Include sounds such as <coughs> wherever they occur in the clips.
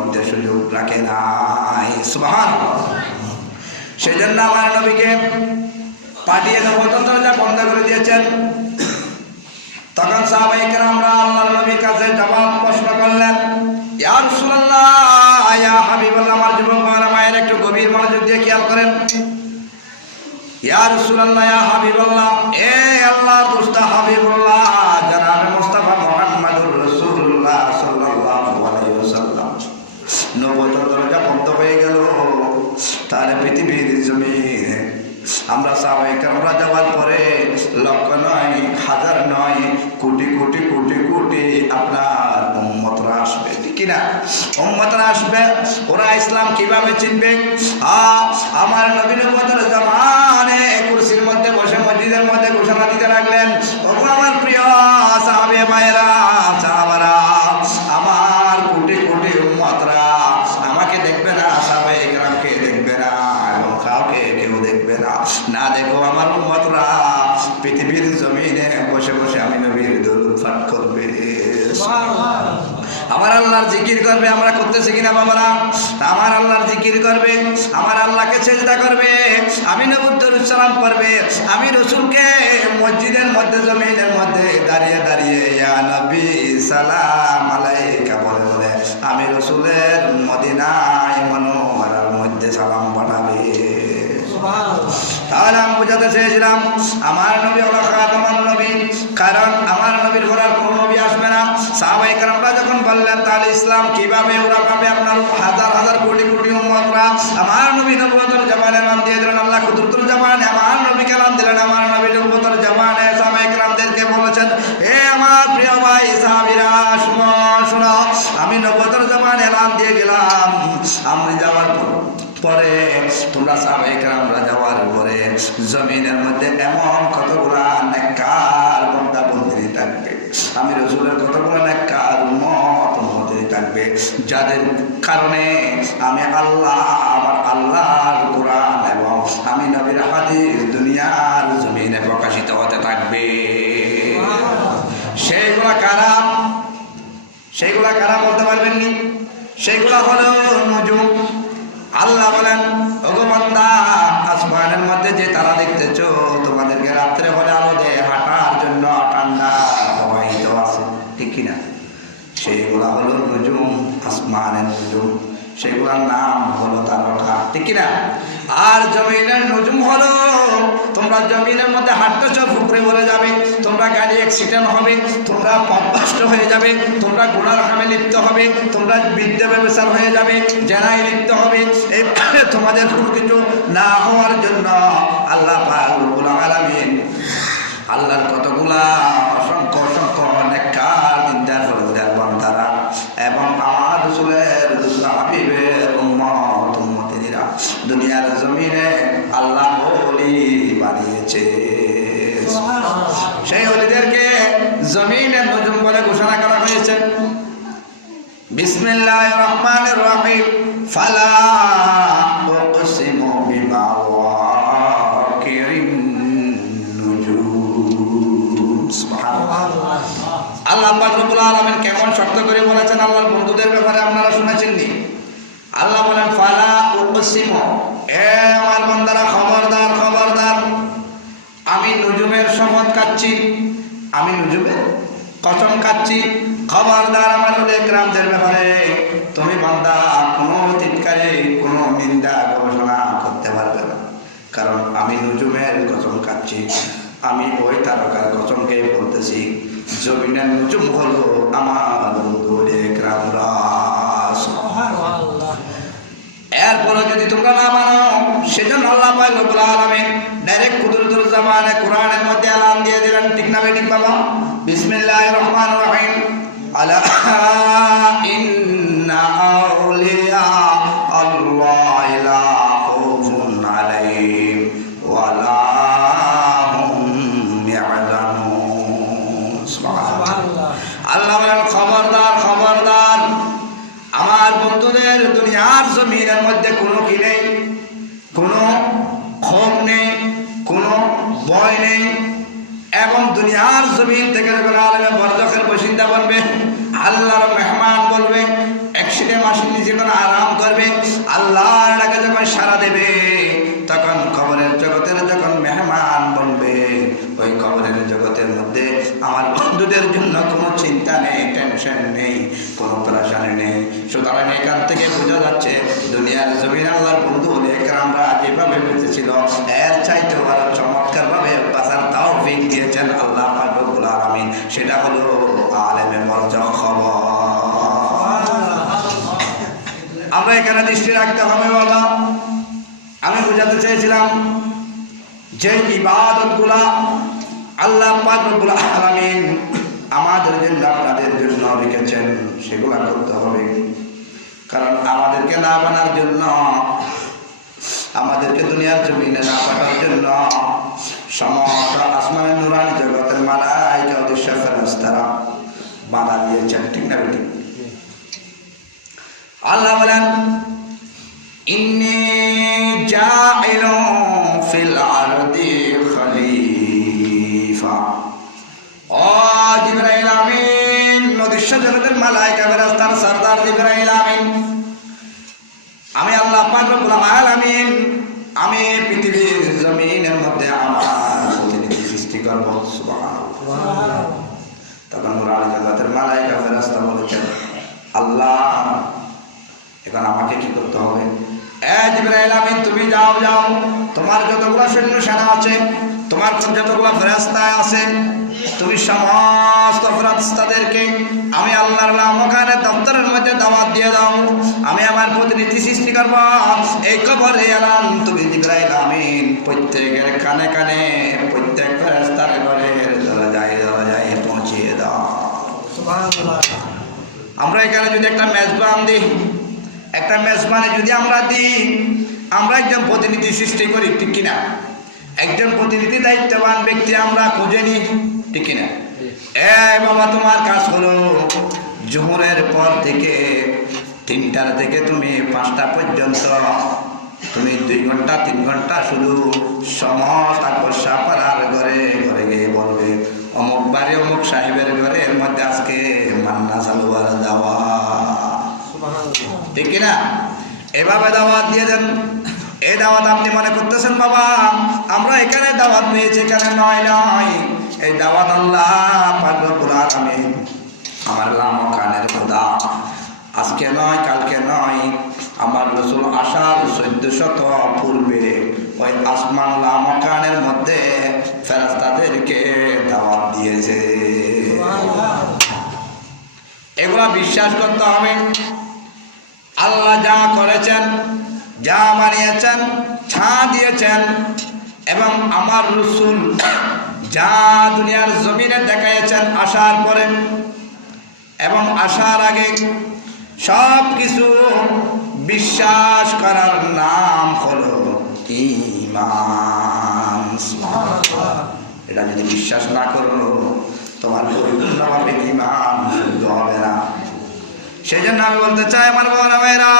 মধ্যে সুযোগ রাখে নাই। সুবহান সেই জন্য আমার নবীকে পাঠিয়ে নবতন দরজা বন্ধ করে দিয়েছেন। তখন সাহাবাই আমরা আল্লাহ নবীর কাছে জবাব প্রশ্ন করলেন, ইয়া রাসূলুল্লাহ, ইয়া হাবিবাল্লাহ, আমার যুবক ভাইরা মায়ের, একটু গভীর মনোযোগ দিয়ে খেয়াল করেন। ইয়া রাসূলুল্লাহ, ইয়া হাবিবাল্লাহ, এ আল্লাহর দোস্ত হাবিবুল্লাহ জনাবে মুস্তাফা মুহাম্মদুর রাসূলুল্লাহ সাল্লাল্লাহু আলাইহি ওয়াসাল্লাম নবতর দরজা বন্ধ হয়ে গেল তার পৃথিবীর জমিনে আমরা সবাই আমরা যাওয়ার পরে লক্ষ নয় হাজার নয় কোটি কোটি কোটি কোটি আপনার উম্মতরা আসবে ঠিক কিনা উম্মতরা আসবে ওরা ইসলাম কীভাবে চিনবে আমার নবীন উম্মতের মধ্যে জমিনের মধ্যে দাঁড়িয়ে দাঁড়িয়ে, ইয়া নবী, সালাম আলাইকা বলে বলে, আমি রসুলের মদিনায় মনোহরার মধ্যে সালাম পাঠাবে তাহলে আমি বোঝাতে চেয়েছিলাম, আমার নবী হলো খাতামান নবী, কারণ আমার নবীর ঘোরার কোনো নবী আসবে না। সাহাবাই কারামরা যখন বললেন, তাহলে ইসলাম কীভাবে ওরা পাবে? আপনার হাজার হাজার কোটি কোটি উম্মতরা আমার নবী নবুয়তর জামানের নাম দিয়ে দিলেন যাদের কারণে আমি আল্লাহ, আমার আল্লাহর কোরআন এবং আমি নবীর হাদিস দুনিয়ার জমিনে প্রকাশিত হতে থাকবে। সেইগুলা কারা? সেইগুলা কারা বলতে পারবেননি সেইগুলা হলো নজুম আল্লাহ বলেন আসমানের নজুম সেগুলোর নাম হলো তারকা ঠিক কিনা? আর জমিনের নজুম হলো, তোমরা জমিনের মধ্যে হাঁটতেছ ফুকরে বলে যাবে, তোমরা গাড়ি অ্যাক্সিডেন্ট হবে, তোমরা পথভ্রষ্ট হয়ে যাবে, তোমরা গুণার কামে লিপ্ত হবে, তোমরা বিদ্যা ব্যবসার হয়ে যাবে, জেনায় লিপ্ত হবে। এই <coughs> তোমাদের কোনো কিছু না হওয়ার জন্য আল্লাহ আল্লাহর কতগুলা বিসমিল্লাহ রহমান রহিম ফালা আল্লাহ পাক রব্বুল আলামিন কেমন শক্ত করে বলেছেন আল্লাহর বন্ধুদের ব্যাপারে আপনারা শুনেছেন নি আল্লাহ বলেন, ফালা উকসিমু। এ আমার বান্দারা, খবরদার খবরদার। আমি নুজুমের শপথ কাচ্ছি আমি নুজুমের কসম কাচ্ছি খবরদার আমার গ্রামদের ব্যাপারে। তুমি বান্দা কোনো অতীতকালে কোনো নিন্দা গবেষণা করতে পারবে না। কারণ আমি নুজুমের কসম কাচ্ছি আমি ওই তারকার কসমকে বলতেছি জমিনের নুজুম হলো আমার বন্ধু গ্রামরা এরপরে যদি তোমরা না মানো সেজন্য আল্লাহ পাক রব্বুল আলামিন ডাইরেক্ট কুদরতুল জামানে কোরআনের মধ্যে এলান দিয়ে দিলেন। ঠিক না বেঠিক বাবা? الله الرحمن الرحيم. على যখন সারা দেবে, তখন কবরের জগতের যখন মেহমান বলবে ওই কবরের জগতের মধ্যে আমার বন্ধুদের জন্য কোনো চিন্তা নেই টেনশন নেই, কোনো পরেশানি নেই। সুতরাং এখান থেকে বোঝা যাচ্ছে, দুনিয়ার জমিন আল্লাহর বন্ধু হলে আমরা যেভাবে বেঁচেছিল, এর চাইতে আরও চমৎকার ভাবে বাঁচার তাও দিয়েছেন আল্লাহ আলমিন। সেটা হলো আমরা এখানে দৃষ্টি রাখতে হবে বাবা। আমি বোঝাতে চেয়েছিলাম যে ইবাদতগুলা আল্লাহ পাকুল আলমিন আমাদের জন্য, আপনাদের জন্য রেখেছেন, সেগুলা করতে হবে। কারণ আমাদেরকে না বানার জন্য, আমাদেরকে দুনিয়ার জমিনে না পাঠার জন্য সমস্ত আসমানের নুরানি জগতের মালাইকা উদ্দেশ্য ফেরস্তারা বাধা দিয়েছেন, ঠিক না বেটি আল্লাহ বলেন ইন্নি জাইলু ফিল আরদি খলিফা। ও জিবরাইল আমিন অদৃশ্য জগতের মালাইকা ফেরেশতার সরদার জিবরাইল আমিন। আমি আল্লাহ পাক রব্বুল আলামিন আমি পৃথিবীর জমিনের মধ্যে আমার প্রতিনিধি সৃষ্টি করব। সুবহানাল্লাহ। তখন মুরাল জগতের মালাইকা ফেরেশতা বলেছেন আল্লাহ এখন আমাকে কি করতে হবে? তুমি যাও যাও। তোমার যতগুলো সৈন্য সেনা আছে তোমার যতগুলো ফেরাস্তায় আছে তুমি সমস্ত ফেরেশতাদেরকে আমি আল্লাহর নাম ওখানে দপ্তরের মধ্যে দাওয়াত দিয়ে দাও। আমি আমার প্রতিনিধি সৃষ্টি করব। এই কবরে এলাম তুমি জিবরাইল আমিন। প্রত্যেকের কানে কানে প্রত্যেক ফেরেশতার ঘরে দরজায় দরজায় পৌঁছিয়ে দাও। আমরা এখানে যদি একটা মেজবান দিই একটা মেজবানে যদি আমরা দিই, আমরা একজন প্রতিনিধি সৃষ্টি করি, ঠিক কিনা? একজন প্রতিনিধি দায়িত্ববান ব্যক্তি আমরা খুঁজে নিই, ঠিক কিনা? এ বাবা, তোমার কাজ হলো জোহরের পর থেকে তিনটার থেকে তুমি পাঁচটা পর্যন্ত, তুমি দুই ঘণ্টা, তিন ঘণ্টা শুধু সমস্ত আকর্ষা পাড়ার ঘরে ঘরে গিয়ে বলবে অমুক বাড়ি অমুক সাহেবের ঘরে এর মধ্যে আজকে মান্না চালুয়ার যাওয়া ঠিক কিনা? এভাবে দাওয়াত দিয়ে দেন। এই দাওয়াত আপনি মনে করতেছেন বাবা আমরা এখানে দাওয়াত পেয়েছি এখানে নয় নয়। এই দাওয়াত আল্লাহ আমি আমার লাম কানের খোদা। আজকে নয় কালকে নয়। আমার রসুল আসার চোদ্দ শত পূর্বে ওই আসমান লামকানের মধ্যে ফেরাস্তাদেরকে দাওয়াত দিয়েছে। এগুলা বিশ্বাস করতে হবে। আল্লাহ যা করেছেন, যা বানিয়েছেন ছা দিয়েছেন, এবং আমার রসুল যা দুনিয়ার জমিনে দেখাইয়েছেন আসার পরে, এবং আসার আগে সব কিছু বিশ্বাস করার নাম হলো এটা যদি বিশ্বাস না করো, তোমার পরিপূর্ণভাবে ইমান শুদ্ধ হবে না। সেই জন্য আমি বলতে চাই, আমার বাবা ভাইরা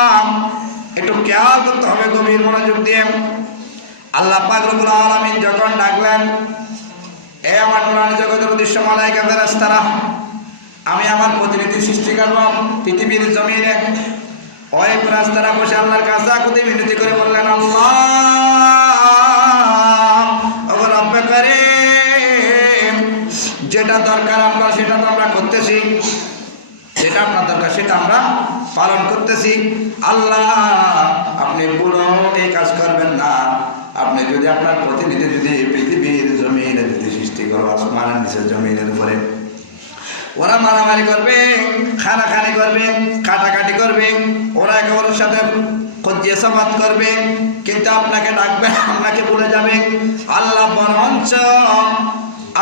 একটু খেয়াল করতে হবে গভীর মনোযোগ দিয়ে। আল্লাহ পাক রব্বুল আলামিন যখন ডাকলেন, এ আমার নুরানি জগতের উদ্দেশ্য মালাইকা ফেরেশতারা, আমি আমার প্রতিনিধি সৃষ্টি করব পৃথিবীর জমিনে। ওই ফেরেশতারা বসে আল্লাহর কাছে আকুতি বিনতি করে বললেন, আল্লাহ রব্বে যেটা দরকার আমরা, সেটা তো আমরা করতেছি। যেটা আপনার দরকার সেটা আমরা পালন করতেছি। আল্লাহ, আপনি পুরো এই কাজ করবেন না। আপনি যদি আপনার প্রতিনিধি যদি পৃথিবীর জমিনে যদি সৃষ্টি করো, আসমানের নিচের জমিনের উপরে। ওরা মারামারি করবে, খানাখানি করবে, কাটাকাটি করবে, ওরা একে ওর সাথে কজিয়ে সমাজ করবে, কিন্তু আপনাকে ডাকবে, আপনাকে বলে যাবে, আল্লাহ বরঞ্চ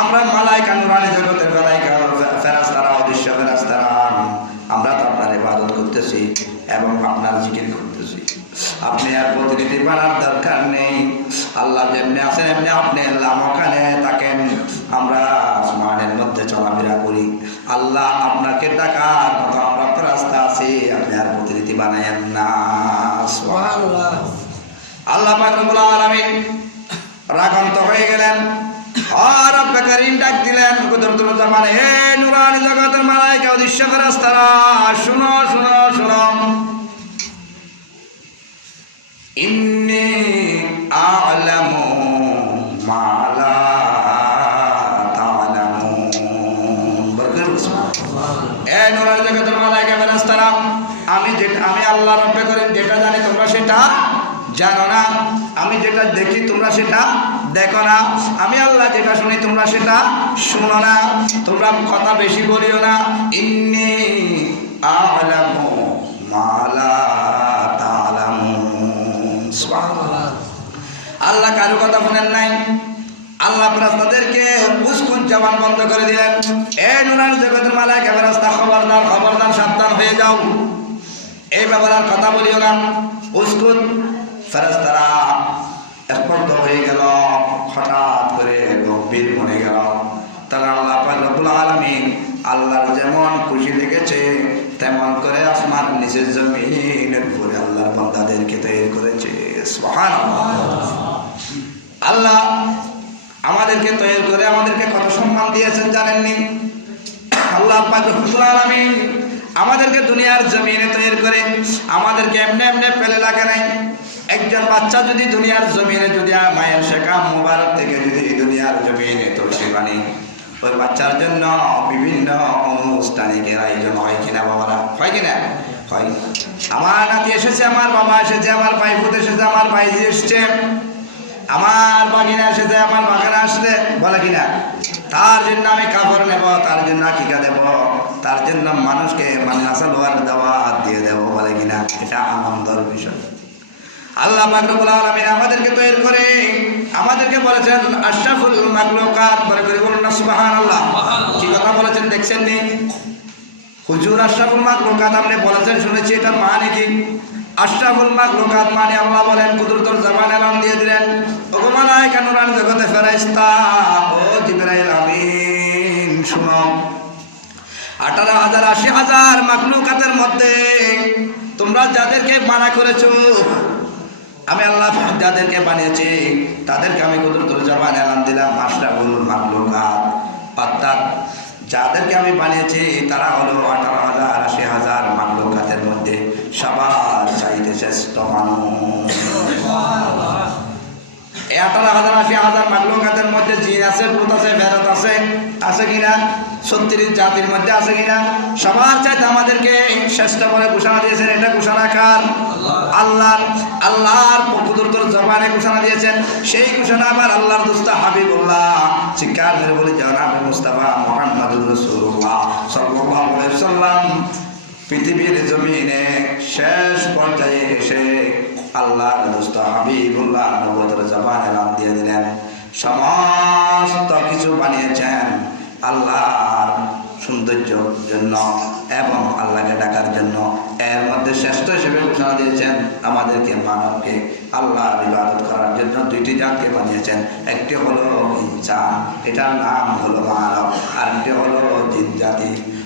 আমরা মালাইকা নুরানি জগতের মালাইকা। এবং আপনার জিকির করতেছি। আপনি আর প্রতিনিধি বানার দরকার নেই। আল্লাহ যেমনি আছেন এমনি আপনি আল্লাহ ওখানে থাকেন। আমরা আসমানের মধ্যে চলাফেরা করি। আল্লাহ আপনাকে ডাকার মতো আমরা তো রাস্তা আছি। আপনি আর প্রতিনিধি বানায়েন না। আল্লাহ পাকুল আলমিন রাগান্ত হয়ে গেলেন। আর রব্বে করিম ডাক দিলেন শুনো শুনো শুনো। জগতের মালাইকা ফেরেশতারা, আমি যেটা আমি আল্লাহ রব্বে করিম যেটা জানি তোমরা সেটা জানো না। আমি যেটা দেখি তোমরা সেটা দেখো না। আমি আল্লাহ যেটা শুনি তোমরা সেটা শুনো না। তোমরা কথা বেশি বলিও না। ইন্নি আ'লামু মা আল্লাহ কারও কথা শুনেন নাই। আল্লাহ ফেরেশতাদেরকে উস্কুন জবান বন্ধ করে দিলেন। এ নুরান জগতের মালাইকা ফেরেশতা, খবরদার খবরদার, সাবধান হয়ে যাও। এই ব্যাপারে আর কথা বলিও না। উস্কুন ফেরেশতারা স্পর্ধ হয়ে গেল, হঠাৎ করে গম্ভীর মনে গেল। তারা আল্লাহ পাক রব্বুল আলামিন আল্লাহর যেমন খুশি লেগেছে তেমন করে আসমান নিচের জমিনের উপরে আল্লাহর বান্দাদেরকে তৈরি আল্লাহ আমাদেরকে তৈরি করে আমাদেরকে কত সম্মান দিয়েছেন জানেননি? আল্লাহ রব্বুল আমাদেরকে দুনিয়ার জমিনে তৈরি করে আমাদেরকে এমনি এমনি ফেলে লাগে নাই। একজন বাচ্চা যদি দুনিয়ার জমিনে যদি মায়ের শেখা মোবারক থেকে যদি দুনিয়ার জমিনে তুলসী বানি ওই বাচ্চার জন্য বিভিন্ন অনুষ্ঠানিকের আয়োজন হয় কিনা বাবারা? হয় কিনা? আমার নাতি এসেছে, আমার বাবা এসেছে, আমার ভাই ভাইফুত এসেছে, আমার ভাইজি এসছে। আমার বাগিনা এসেছে, আমার বাগানে আসলে বলে কিনা? তার জন্য আমি কাপড় নেব, তার জন্য আকিকা দেব, তার জন্য মানুষকে মানে আসল হওয়ার দেওয়া হাত দিয়ে দেব বলে কিনা? এটা আনন্দর বিষয়। আল্লাহ মাকরুল আলমিন আমাদেরকে তৈরি করে, আমাদেরকে বলেছেন, আশরাফুল মাকলুকাত পরে করে বলুন না সুবাহান আল্লাহ কি কথা বলেছেন দেখছেন নি হুজুর আশরাফুল মাকলুকাত আপনি বলেছেন, শুনেছি এটার মানে কি আশরাফুল মাকলুকাত মানে আল্লাহ বলেন কুদরতর জামান এলান দিয়ে দিলেন ওগমানায় কানুরান জগতে ফেরাইস্তা ও জিবরাইল আমিন, শুনো। আঠারো হাজার আশি হাজার মাকলুকাতের মধ্যে তোমরা যাদেরকে মানা করেছ, আমি আল্লাহ যাদেরকে বানিয়েছি, তাদেরকে আমি কুদরতুল জবান এলান দিলাম, আশরাফুল মাকলুকাত যাদেরকে আমি বানিয়েছি, তারা হলো আঠারো হাজার, আশি হাজার মাকলুকাতের মধ্যে সবার চাইতে শ্রেষ্ঠ মানুষ। আঠারো হাজার, আশি হাজার মধ্যে জিন আছে, ভূত আছে আছে আছে কিনা? জাতির মধ্যে আছে কিনা? সবার চাইতে আমাদেরকে শ্রেষ্ঠ বলে ঘোষণা দিয়েছেন, এটা ঘোষণা কার? আল্লাহ আল্লাহর কুদরতর জবানে ঘোষণা দিয়েছেন। সেই ঘোষণা আবার আল্লাহর দুস্তা হাবিবুল্লাহ। শিক্ষার ধরে বলে জনাবে পৃথিবীর জমিনে শেষ পর্যায়ে এসে আল্লাহ দোস্ত হাবিবুল্লাহ নবতর জবান এলাম দিয়ে দিলেন। সমস্ত কিছু বানিয়েছেন আল্লাহর সৌন্দর্যের জন্য এবং আল্লাহকে ডাকার জন্য। এর মধ্যে শ্রেষ্ঠ হিসেবে ঘোষণা দিয়েছেন আমাদেরকে, মানবকে আল্লাহর ইবাদত করার জন্য দুইটি জাতকে বানিয়েছেন। একটি হলো ইনসান, এটার নাম হলো মানব, আরেকটি হলো জিন জাতি।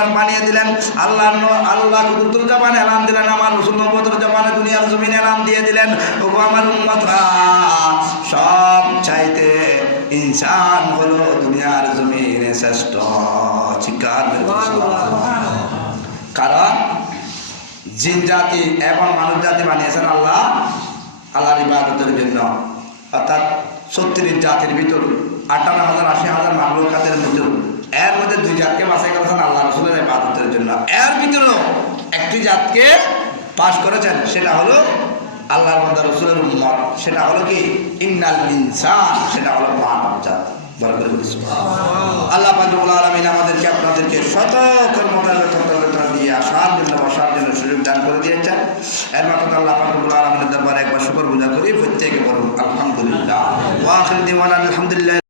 জামান বানিয়ে দিলেন। আল্লাহ আল্লাহ কুদরতুল জামানে এলান দিলেন, আমার রাসূল নবতর জামানে দুনিয়ার জমিনে এলান দিয়ে দিলেন। ও আমার উম্মতরা, সব চাইতে ইনসান হলো দুনিয়ার জমিনে শ্রেষ্ঠ চিকার কারণ জিন জাতি এবং মানুষ জাতি বানিয়েছেন আল্লাহ, আল্লাহর ইবাদতের জন্য। অর্থাৎ ছত্রিশ জাতির ভিতর আটান্ন হাজার আশি হাজার মাহলুকাতের ভিতর এর মধ্যে দুই জাতকে বাছাই করেছেন আল্লাহ রসুলের জন্য এর ভিতরেও একটি জাতকে পাশ করেছেন সেটা হলো আল্লাহর মধ্যে রসুলের উম্মত। সেটা হলো কি? ইন্নাল ইনসান সেটা হলো মানব জাত। আল্লাহ পাকুল আলমিন আমাদেরকে আপনাদেরকে শত দিয়ে আসার জন্য বসার জন্য সুযোগ দান করে দিয়েছেন। এর মাধ্যমে আল্লাহ পাকুল আলমিনের দরবারে একবার শুকর পূজা করি। প্রত্যেকে বলুন আলহামদুলিল্লাহ। ওয়াখির দিওয়ান আলহামদুলিল্লাহ।